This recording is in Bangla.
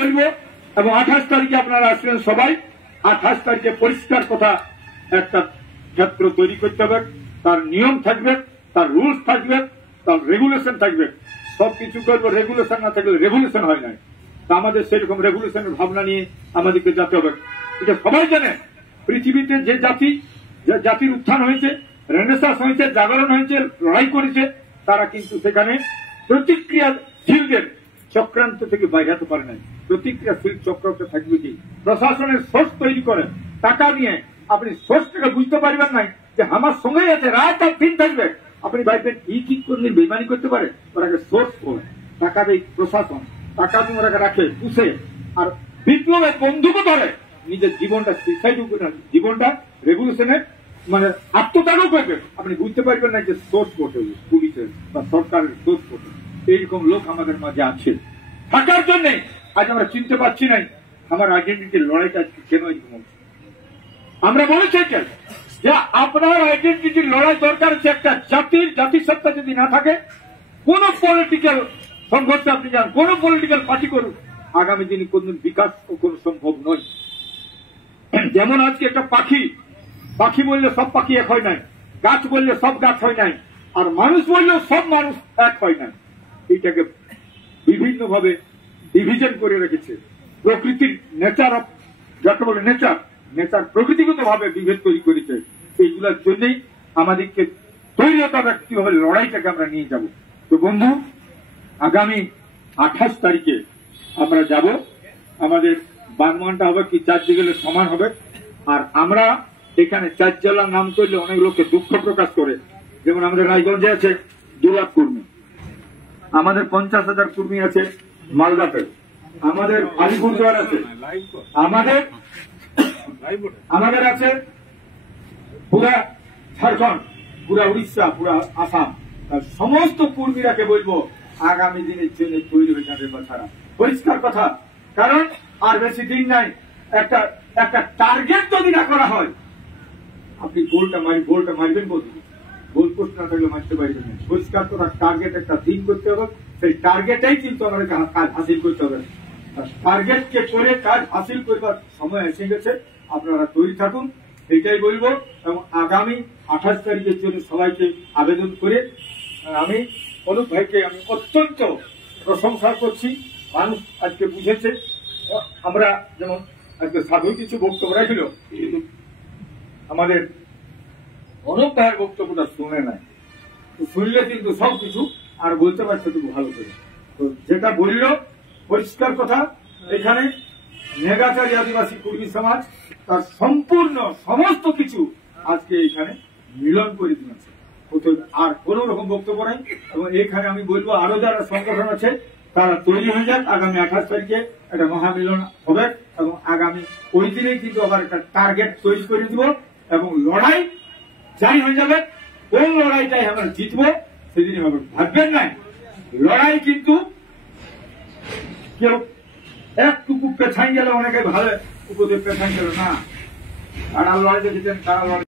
বলবো এবং 28 তারিখে আপনারা আসবেন সবাই। 28 তারিখে পরিষ্কার কথা, একটা ক্ষেত্র তৈরি করতে হবে, তার নিয়ম থাকবে, তার রুলস থাকবে, তার রেগুলেশন থাকবে। সবকিছু করবো, রেগুলেশন না থাকলে রেভলিউশন হয় না। তা আমাদের সেরকম রেগুলেশনের ভাবনা নিয়ে আমাদেরকে যেতে হবে। এটা সবাই জানে, পৃথিবীতে যে জাতির উত্থান হয়েছে, রেনেসাঁস হয়েছে, জাগরণ হয়েছে, লড়াই করেছে, তারা কিন্তু সেখানে প্রতিক্রিয়াশীলদের চক্রান্ত থেকে বাইরে হতে পারে নাই। প্রতিক্রিয়াশীল চক্রটা থাকবে কি? প্রশাসনের সোর্স তৈরি করে টাকা নিয়ে আপনি সোর্সটাকে বুঝতে পারবেন নাই যে আমার সঙ্গেই আছে, রাত আর দিন থাকবে। আপনি ভাববেন কি করলে বেইমানি করতে পারে, ওরাকে সোর্স করে টাকা দেয় প্রশাসন, টাকা দিয়ে ওরাকে রাখে পুষে, আর বিপ্লবের বন্ধুকে ধরে নিজের জীবনটা সুইসাইড করে, জীবনটা রেভলিউশনের মানে আত্মত্যাগও করবে। আপনি বুঝতে পারবেন না যে সোর্স কোটে, পুলিশের বা সরকারের সোর্স কোটে এইরকম লোক আমাদের মাঝে আছে। থাকার জন্য আজ আমরা চিনতে পারছি নাই আমার আইডেন্টিটির লড়াইটা কেন এরকম। আমরা বলেছি যে আপনার আইডেন্টিটির লড়াই দরকার হচ্ছে একটা জাতিসত্তা যদি না থাকে, কোন পলিটিক্যাল সংঘর্ষে আপনি যান, কোন পলিটিক্যাল পার্টি করুন, আগামী দিনে কোনদিন বিকাশ কোনো সম্ভব নয়। যেমন আজকে একটা পাখি বললে সব পাখি এক হয় নাই, গাছ বললে সব গাছ হয় নাই, আর মানুষ বললেও সব মানুষ এক হয় নাই। এইটাকে বিভিন্ন ভাবে ডিভিশন করে রেখেছে। প্রকৃতির নেচার, যাকে বলে নেচার প্রকৃতিগত ভাবে বিভেদ তৈরি করেছে। এইগুলোর জন্যই আমাদেরকে তৈরি হতে হবে কিভাবে লড়াইটাকে আমরা নিয়ে যাব। তো বন্ধু, আগামী 28 তারিখে আমরা যাব। আমাদের বাগমানটা হবে কি 4 দিকে সমান হবে। আর আমরা এখানে 4 জেলার নাম করলে অনেক লোককে দুঃখ প্রকাশ করে। যেমন আমাদের রায়গঞ্জে আছে 2 লাখ কর্মী, আমাদের 50,000 কর্মী আছে মালদাতে, আমাদের আলিপুরদুয়ার আছে, আমাদের আছে পুরা ঝাড়খণ্ড, পুরা উড়িষ্যা, পুরা আসাম। সমস্ত কর্মীরাকে বলবো আগামী দিনের জন্য তৈরি হয়ে যাবে বাচ্চারা। পরিষ্কার কথা, কারণ আর বেশি দিন নাই। একটা টার্গেট যদি না করা হয়, আপনি গোলটা মারবেন বলতে, গোল পোস্ট না থাকলে মারতে পারবেন না। পরিষ্কার কথা, টার্গেট একটা দিন করতে হবে, সেই টার্গেটেই কিন্তু আমাদের কাজ হাসিল করতে হবে। টার্গেটকে করে কাজ হাসিল করবার সময় এসে গেছে। আপনারা তৈরি থাকুন, এটাই বলবো। এবং আগামী 28 তারিখের জন্য সবাইকে আবেদন করে আমি অনুপ ভাইকে আমি অত্যন্ত প্রশংসা করছি। মানুষ আজকে বুঝেছে। আমরা যেমন আজকে সাধু কিছু বক্তব্য রাখল, কিন্তু আমাদের অনুপ ভাইয়ের বক্তব্যটা শুনে নাই। শুনলে কিন্তু সবকিছু আর বলতে পারছে খুব ভালো করে। তো যেটা বলল পরিষ্কার কথা, এখানে নেগাচারী আদিবাসী কর্মী সমাজ তার সম্পূর্ণ সমস্ত কিছু আজকে এখানে মিলন করে দিয়েছে। আর কোন রকম বক্তব্য নাই। এবং এখানে আমি বলবো আরো যারা সংগঠন আছে তারা তৈরি হয়ে যাক। আগামী 28 তারিখে একটা মহামিলন হবে এবং আগামী ওই দিনেই কিন্তু আবার একটা টার্গেট তৈরি করে দিব এবং লড়াই জারি হয়ে যাবে। কোন লড়াইটাই আমরা জিতবো সেদিনই হবে। ভাববেন নাই লড়াই কিন্তু কেউ একটুকু পেছাই গেলে অনেকে ভালো উপদেশ পেছাই গেল না, তারা লড়াইতে জিতেন, তারা লড়াই